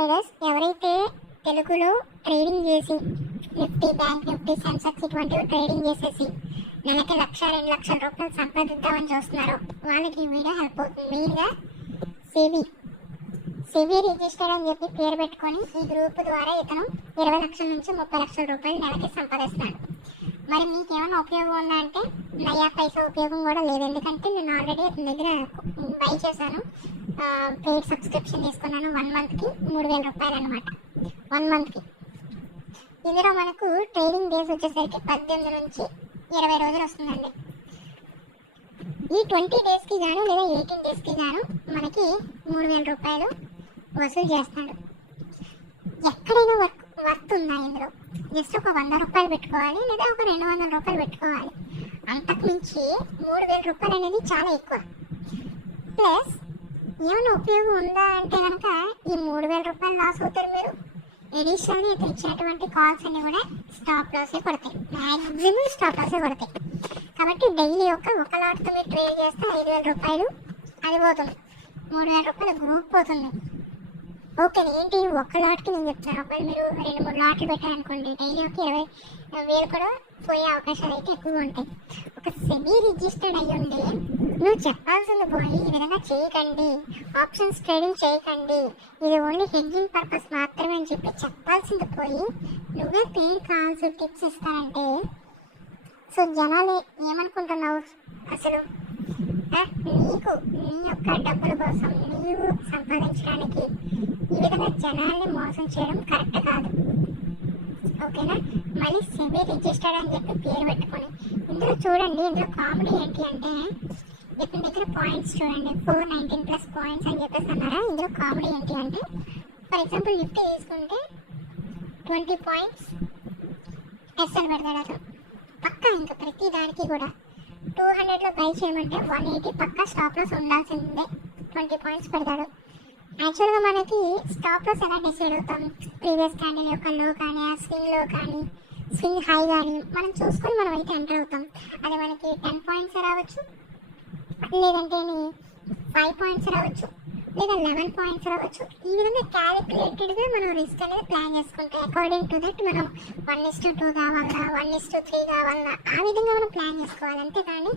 Traders ఎవరైతే తెలుగులో trading చేసి నిఫ్టీ, బ్యాంక్ నిఫ్టీ, సెన్సెక్స్ ఇటువంటివి ట్రేడింగ్ చేసేసి నెలకి 1,00,000-2 లక్షల రూపాయలు సంపాదిద్దామని చూస్తున్నారో వాళ్ళకి ఈ వీడియో హెల్ప్ అవుతుంది. మెయిన్గా సెబీ రిజిస్టర్డ్ అని చెప్పి పేరు పెట్టుకొని ఈ గ్రూప్ ద్వారా ఇతను 20 లక్షల నుంచి 30 లక్షల రూపాయలు నెలకి సంపాదిస్తున్నాడు. మరి మీకు ఏమైనా ఉపయోగం ఉందా అంటే నయా పైసా ఉపయోగం కూడా లేదు. ఎందుకంటే నేను ఆల్రెడీ అతని దగ్గర బై చేశాను, పెయిడ్ సబ్స్క్రిప్షన్ తీసుకున్నాను. 1 మంత్కి 3,000 రూపాయలు అనమాట. 1 మంత్కి ఇందులో మనకు ట్రేడింగ్ డేస్ వచ్చేసరికి 18 నుంచి 20 రోజులు వస్తుందండి. ఈ 20 డేస్కి గాను లేదా 18 డేస్కి గాను మనకి 3,000 రూపాయలు వసూలు చేస్తాడు. ఎక్కడైనా వర్త్ ఉందా ఇందులో? జస్ట్ ఒక 100 రూపాయలు పెట్టుకోవాలి లేదా ఒక 200 రూపాయలు పెట్టుకోవాలి. అంతకు మించి 3,000 రూపాయలు అనేది చాలా ఎక్కువ. ప్లస్ ఏమైనా ఉపయోగం ఉందా అంటే కనుక ఈ 3,000 రూపాయలు లాస్ అవుతారు మీరు. ఎడిషనల్గా ఇతను ఇచ్చినటువంటి కాల్స్ అన్ని కూడా స్టాప్ లాసే కొడతాయి, మ్యాక్సిమం స్టాప్ లాసే కొడతాయి. కాబట్టి డైలీ ఒక లాట్తో మీరు ట్రేడ్ చేస్తే 5,000 రూపాయలు అది పోతుంది, 3,000 రూపాయలు గ్రూప్ పోతుంది. ఓకే, ఏంటి ఒక్క లాట్కి నేను చెప్తాను. ఒకవేళ మీరు 2-3 లాట్లు పెట్టారనుకోండి, డైలీ ఒక 20,000 కూడా పోయే అవకాశాలు అయితే ఎక్కువగా ఉంటాయి. ఒక సెబీ రిజిస్టర్డ్ అయ్యుండి నువ్వు చెప్పాల్సింది పోయి ఈ విధంగా చేయకండి, ఆప్షన్స్ ట్రేడింగ్ చేయకండి, ఇది ఓన్లీ హెడ్జింగ్ పర్పస్ మాత్రమే అని చెప్పి చెప్పాల్సింది పోయి నువ్వే పెయిడ్ కాల్స్ టిప్స్ ఇస్తానంటే సో జనాలు ఏమనుకుంటున్నావు? అసలు నీకు నీ యొక్క డబ్బుల కోసం నీవు సంపాదించడానికి ఈ విధంగా జనాల్ని మోసం చేయడం కరెక్ట్ కాదు. ఓకేనా? మళ్ళీ సెబీ రిజిస్టర్డ్ అని చెప్పి పేరు పెట్టుకొని ఇందులో చూడండి, ఇందులో కామెడీ ఏంటి అంటే ఇతని దగ్గర పాయింట్స్ చూడండి, 419+ పాయింట్స్ అని చెప్పేసి అన్నారా. ఇందులో కామెడీ ఏంటి అంటే ఫర్ ఎగ్జాంపుల్ నిఫ్టీ తీసుకుంటే 20 పాయింట్స్ ఎస్ఎల్ పెడతాడు అతను పక్కా. ఇంకా ప్రతి దానికి కూడా 200లో బై చేయమంటే 180 పక్కా స్టాప్ లాస్ ఉండాల్సిందే. 20 పాయింట్స్ పెడతాడు. యాక్చువల్గా మనకి స్టాప్ లాస్ ఎలా డిసైడ్ అవుతాం? ప్రీవియస్ క్యాండిల్ యొక్క లో కానీ, ఆ స్వింగ్లో కానీ, స్వింగ్ హై కానీ మనం చూసుకొని మనం అయితే ఎంటర్ అవుతాం. అది మనకి 10 పాయింట్స్ రావచ్చు, లేదంటే 5 పాయింట్స్ రావచ్చు, లేదా 11 పాయింట్స్ రావచ్చు. ఈ విధంగా క్యాలిక్యులేటెడ్గా మనం రిస్క్ అనేది ప్లాన్ చేసుకుంటే అకార్డింగ్ టు దట్ మనం 1:2 కావాలా, 1:3 కావాలా, ఆ విధంగా మనం ప్లాన్ చేసుకోవాలి. అంతేకాని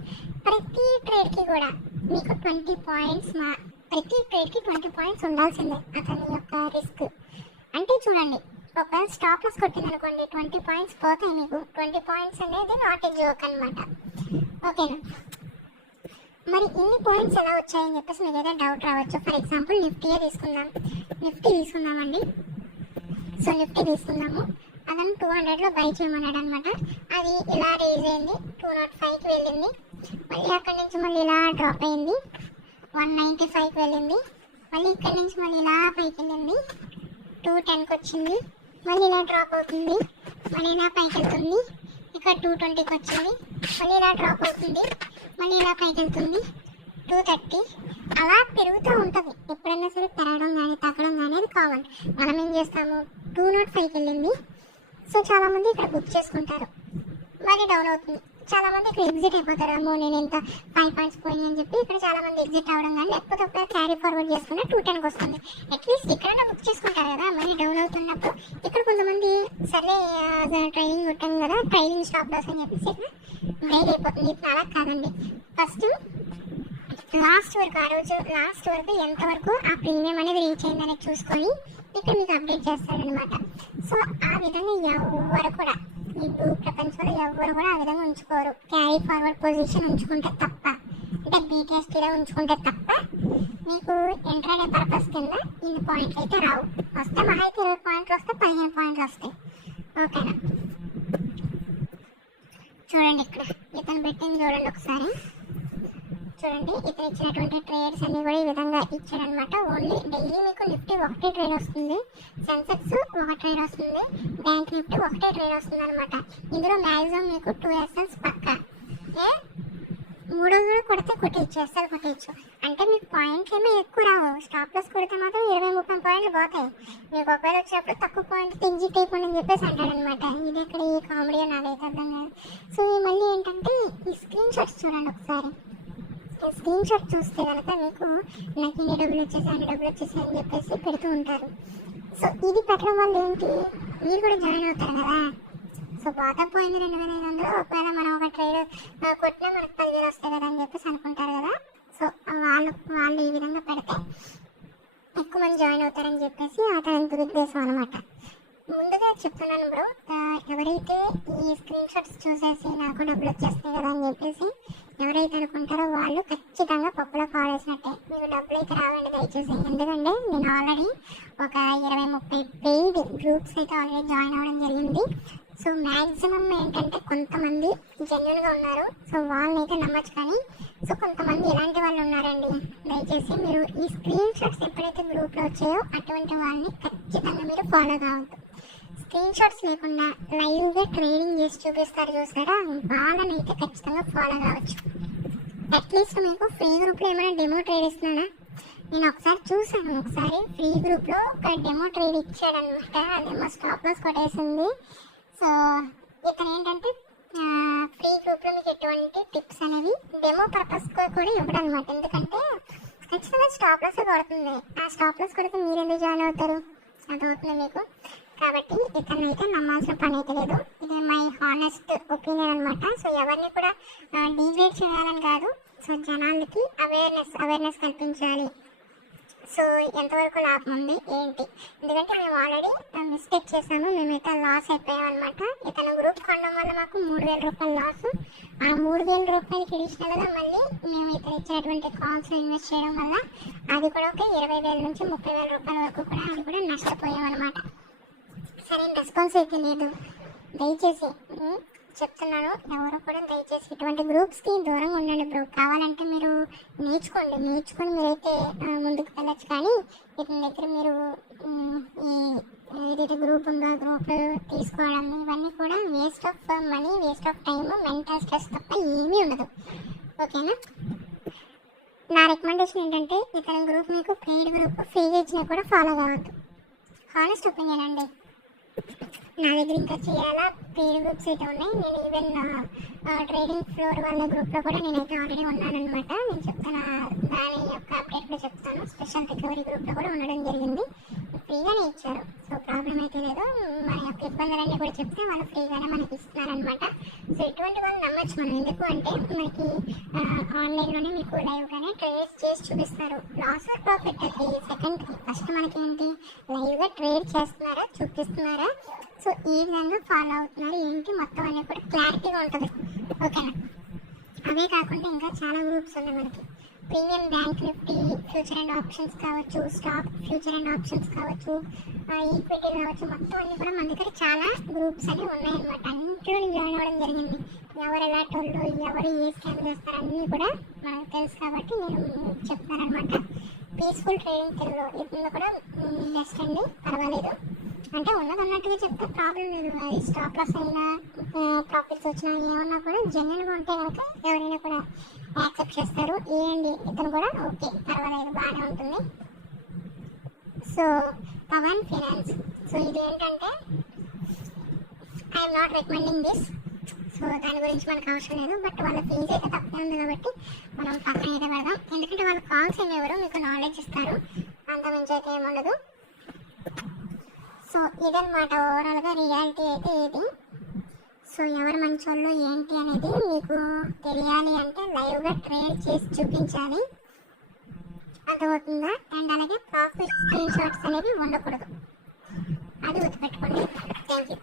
ప్రతి ట్రేడ్కి కూడా మీకు 20 పాయింట్స్ ప్రతి ట్రేడ్కి 20 పాయింట్స్ ఉండాల్సిందే అతని యొక్క రిస్క్. అంటే చూడండి, ఒకవేళ స్టాప్ లాస్ కొట్టింది అనుకోండి 20 పాయింట్స్ పోతాయి మీకు. 20 పాయింట్స్ అనేది నాట్ ఏ జోక్ అనమాట. ఓకేనా? మరి ఇన్ని పాయింట్స్ ఎలా వచ్చాయని చెప్పేసి మీకు ఏదైనా డౌట్ రావచ్చు. ఫర్ ఎగ్జాంపుల్ నిఫ్టీ తీసుకుందామండి. సో నిఫ్టీ తీసుకుందాము, అతను 200లో బై చేయమన్నాడు అనమాట. అది ఇలా రేజ్ అయింది, 205కి వెళ్ళింది. మళ్ళీ అక్కడి నుంచి మళ్ళీ ఇలా డ్రాప్ అయింది, 195కి వెళ్ళింది. మళ్ళీ ఇక్కడి నుంచి మళ్ళీ ఇలా పైకి వెళ్ళింది, 210కి వచ్చింది. మళ్ళీ ఇలా డ్రాప్ అవుతుంది, మళ్ళీ ఇలా పైకి వెళ్తుంది. ఇక్కడ 220కి వచ్చింది, మళ్ళీ ఇలా డ్రాప్ అవుతుంది, మళ్ళీ ఇలా పైకి వెళ్తుంది, 230. అలా పెరుగుతూ ఉంటుంది. ఎప్పుడైనా సరే పెరగడం కానీ తగ్గడం కానీ అది కామన్. మనం ఏం చేస్తాము, 205కి వెళ్ళింది. సో చాలామంది ఇక్కడ బుక్ చేసుకుంటారు, మళ్ళీ డౌన్ అవుతుంది. చాలామంది ఇక్కడ ఎగ్జిట్ అయిపోతారు. అమ్మో నేను ఇంత 5 పాయింట్స్ పోయినాయి అని చెప్పి ఇక్కడ చాలామంది ఎగ్జిట్ అవ్వడం కానీ, లేకపోతే ఒకవేళ క్యారీ ఫార్వర్డ్ చేసుకుంటే 210కి వస్తుంది. అట్లీస్ట్ ఇక్కడ బుక్ చేసుకుంటారు కదా. మళ్ళీ డౌన్ అవుతున్నప్పుడు ఇక్కడ కొంతమంది సర్లే ట్రైనింగ్ కొట్టాం కదా, ట్రైనింగ్ స్టాప్ లాస్ అని చెప్పేసి ఇక్కడ బ్రేక్ అయిపోతుంది. ఇప్పుడు అలా కాదండి, ఫస్ట్ లాస్ట్ వరకు ఆ రోజు లాస్ట్ వరకు ఎంతవరకు ఆ ప్రీమియం అనేది రీచ్ అయిందనేది చూసుకొని ఇక్కడ మీకు అప్డేట్ చేస్తారనమాట. సో ఆ విధంగా ఎవరు కూడా ఈ ప్రపంచంలో ఎవరు కూడా ఆ విధంగా ఉంచుకోరు. క్యారీ ఫార్వర్డ్ పొజిషన్ ఉంచుకుంటే తప్ప, అంటే బీటీఎస్టీలో ఉంచుకుంటే తప్ప మీకు ఇంట్రాడే పర్పస్ కింద ఇన్ని పాయింట్లు అయితే రావు. వస్తే మహా అయితే 20 పాయింట్లు వస్తే 15 పాయింట్లు వస్తాయి. ఓకేనా? చూడండి, ఇక్కడ ఇతను పెట్టింది చూడండి ఒకసారి. చూడండి, ఇతను ఇచ్చినటువంటి ట్రేడ్స్ అన్ని కూడా ఈ విధంగా ఇచ్చాడనమాట. ఓన్లీ డైలీ మీకు నిఫ్టీ 1 ట్రేడ్ వస్తుంది, సెన్సెక్స్ 1 ట్రేడ్ వస్తుంది, బ్యాంక్ నిఫ్టీ 1 ట్రేడ్ వస్తుంది అనమాట. ఇందులో మ్యాక్సిమం మీకు 2 SLs పక్కా. 3 కూడా కొట్టేయచ్చు, SL కొట్టేయచ్చు. అంటే మీకు పాయింట్లు ఏమీ ఎక్కువ రావు. స్టాప్ లాస్ కొడితే మాత్రం 20-30 పాయింట్లు పోతాయి. మీకు ఒకవేళ వచ్చినప్పుడు తక్కువ పాయింట్ ఎగ్జిట్ అయిపోండి అని చెప్పేసి అంటాడనమాట. ఇది ఇక్కడ ఈ కామెడీ నాకైతే అర్థం కాదు. సో మళ్ళీ ఏంటంటే ఈ స్క్రీన్ షాట్స్ చూడండి ఒకసారి. స్క్రీన్ షాట్ చూస్తే కనుక మీకు నాకు ఇన్ని డబ్బులు వచ్చేసాయి అని చెప్పేసి పెడుతూ ఉంటారు. సో ఇది పెట్టడం వల్ల ఏంటి, మీరు కూడా జాయిన్ అవుతారు కదా. సో బాగా పోయింది 2500, ఒకవేళ మనం ఒక ట్రేడ్ కొట్టినా మనకు 10,000 వస్తాయి కదా అని చెప్పేసి అనుకుంటారు కదా. సో వాళ్ళు ఈ విధంగా పెడితే ఎక్కువ మంది జాయిన్ అవుతారని చెప్పేసి అతని దురుద్దేశం అనమాట. ముందుగా చెప్తున్నాను బ్రో, ఎవరైతే ఈ స్క్రీన్ షాట్స్ చూసేసి నాకు డబ్బులు వచ్చేస్తాయి కదా అని చెప్పేసి ఎవరైతే అనుకుంటారో వాళ్ళు ఖచ్చితంగా పప్పులో కావాల్సినట్టే. మీకు డబ్బులు అయితే రావండి దయచేసి. ఎందుకంటే నేను ఆల్రెడీ ఒక 20-30 పెయిడ్ గ్రూప్స్ అయితే ఆల్రెడీ జాయిన్ అవ్వడం జరిగింది. సో మ్యాక్సిమం ఏంటంటే కొంతమంది జెన్యున్గా ఉన్నారు, సో వాళ్ళని అయితే నమ్మచ్చు. కానీ సో కొంతమంది ఇలాంటి వాళ్ళు ఉన్నారండి. దయచేసి మీరు ఈ స్క్రీన్ షాట్స్ ఎప్పుడైతే గ్రూప్లో వచ్చాయో అటువంటి వాళ్ళని ఖచ్చితంగా మీరు ఫాలో కావద్దు. స్క్రీన్ షాట్స్ లేకుండా లైవ్గా ట్రేడింగ్ చేసి చూపిస్తారు చూస్తారా, వాళ్ళని అయితే ఖచ్చితంగా ఫాలో కావచ్చు. అట్లీస్ట్ మీకు ఫ్రీ గ్రూప్లో ఏమైనా డెమో ట్రేడ్ ఇస్తున్నాడా, నేను ఒకసారి చూసాను. ఒకసారి ఫ్రీ గ్రూప్లో ఒక డెమో ట్రేడ్ ఇచ్చాడనమాట. అదేమో స్టాప్ లాస్ కొట్టేసింది. సో ఇతను ఏంటంటే ఫ్రీ గ్రూప్లో మీకు ఎటువంటి టిప్స్ అనేవి డెమో పర్పస్ కూడా ఇవ్వడం అనమాట. ఎందుకంటే ఖచ్చితంగా స్టాప్ లాస్ కొడుతుంది. ఆ స్టాప్ లాస్ కొడితే మీరు ఎందుకు జాయిన్ అవుతారు, అది అవుతుంది మీకు. కాబట్టి ఇతను అయితే నమ్మాల్సిన పని అయితే లేదు. ఇది మై హానెస్ట్ ఒపీనియన్ అనమాట. సో ఎవరిని కూడా డిగ్రేడ్ చేయాలని కాదు, సో జనాలకి అవేర్నెస్ కల్పించాలి. సో ఎంతవరకు లాభం ఉంది ఏంటి, ఎందుకంటే మేము ఆల్రెడీ మిస్టేక్ చేసాము, మేమైతే లాస్ అయిపోయాం అనమాట. ఇతను గ్రూప్ కొనడం వల్ల మాకు 3,000 రూపాయలు లాస్. ఆ 3,000 రూపాయలకి అడిషనల్గా మళ్ళీ మేము ఇతను ఇచ్చినటువంటి కాల్స్ ఇన్వెస్ట్ చేయడం వల్ల అది కూడా ఒక 20,000 నుంచి 30,000 రూపాయల వరకు కూడా అది కూడా నష్టపోయాం అనమాట. సరే రెస్పాన్స్ అయితే లేదు. దయచేసి చెప్తున్నాను, ఎవరు కూడా దయచేసి ఇటువంటి గ్రూప్స్కి దూరంగా ఉండండి బ్రో. కావాలంటే మీరు నేర్చుకొని మీరైతే ముందుకు వెళ్ళచ్చు. కానీ ఇతని దగ్గర మీరు ఏదైతే గ్రూప్ ఉందో గ్రూప్ తీసుకోవడం ఇవన్నీ కూడా waste of money, waste of time, mental stress తప్ప ఏమీ ఉండదు. ఓకేనా. నా రికమెండేషన్ ఏంటంటే ఇతని గ్రూప్ మీకు పెయిడ్ గ్రూప్ ఫ్రీగా ఇచ్చినా కూడా ఫాలో కావద్దు. హానెస్ట్ ఒపీనియన్ అండి. నా దగ్గర ఇంకా చాలా పెయిడ్ గ్రూప్స్ అయితే ఉన్నాయి. నేను ఈవెన్ ట్రేడింగ్ ఫ్లోర్ వాళ్ళ గ్రూప్లో కూడా నేనైతే ఆల్రెడీ ఉన్నానమాట. నేను చెప్తాను, దాని యొక్క అప్డేట్ కూడా చెప్తాను. స్పెషల్ రికవరీ గ్రూప్లో కూడా ఉండడం జరిగింది. ఫ్రీగానే ఇచ్చారు, సో ప్రాబ్లం అయితే లేదు. మన యొక్క ఇబ్బందులన్నీ కూడా చెప్తే వాళ్ళు ఫ్రీగానే మనకి ఇస్తున్నారనమాట. సో ఇటువంటి వాళ్ళు నమ్మచ్చు మనం. ఎందుకు అంటే మనకి ఆన్లైన్లోనే మీకు లైవ్గానే ట్రేడ్ చేసి చూపిస్తారు. లాస్ ఆర్ ప్రాఫిట్ అది సెకండ్కి. ఫస్ట్ మనకి ఏంటి, లైవ్గా ట్రేడ్ చేస్తున్నారా చూపిస్తున్నారా, సో ఈ విధంగా ఫాలో అవుతున్నారు ఏంటి మొత్తం అన్నీ కూడా క్లారిటీగా ఉంటుంది. ఓకేనా. అవే కాకుండా ఇంకా చాలా గ్రూప్స్ ఉన్నాయి మనకి. Premium bank Nifty future and options కావచ్చు, స్టాక్ ఫ్యూచర్ అండ్ ఆప్షన్స్ కావచ్చు, ఈక్విటీ కావచ్చు, మొత్తం అన్నీ కూడా మన దగ్గర చాలా గ్రూప్స్ అనేవి ఉన్నాయన్నమాట. అన్నింటిలో జాయిన్ అవ్వడం జరిగింది. ఎవరు ఎలాంటి వాళ్ళు, ఎవరు ఏ స్కామ్ చేస్తారు అన్నీ కూడా మనకు తెలుసు. కాబట్టి నేను చెప్తానమాట. పీస్ఫుల్ ట్రేడింగ్ తెలుగులో ఇందులో కూడా బెస్ట్ అండి, పర్వాలేదు. అంటే ఉన్నది ఉన్నట్టుగా చెప్తే ప్రాబ్లం లేదు. అది స్టాప్ లాస్ అయినా ప్రాఫిట్స్ వచ్చినా ఏమన్నా కూడా జెన్యున్గా ఉంటే కనుక ఎవరైనా కూడా యాక్సెప్ట్ చేస్తారు. ఏంటి ఇతను కూడా ఓకే పర్వాలేదు బాగానే ఉంటుంది. సో పవన్ ఫైనాన్స్, సో ఇది ఏంటంటే I'm not recommending this. So దాని గురించి మనకు అవసరం లేదు. బట్ వాళ్ళ ఫీజు అయితే తక్కువ ఉంది కాబట్టి మనం పక్కన అయితే పెడదాం. ఎందుకంటే వాళ్ళు కాల్స్ ఏమేవారు మీకు నాలెడ్జ్ ఇస్తారు, అంతమించి అయితే ఏముండదు. సో ఇదన్నమాట ఓవరాల్గా రియాలిటీ అయితే ఇది. సో ఎవరు మంచోళ్ళు ఏంటి అనేది మీకు తెలియాలి అంటే లైవ్గా ట్రేడ్ చేసి చూపించాలి, అర్థమవుతుందా. అండ్ అలాగే ప్రాఫిట్ స్క్రీన్ షాట్స్ అనేవి ఉండకూడదు, అది గుర్తుపెట్టుకోండి. Thank you.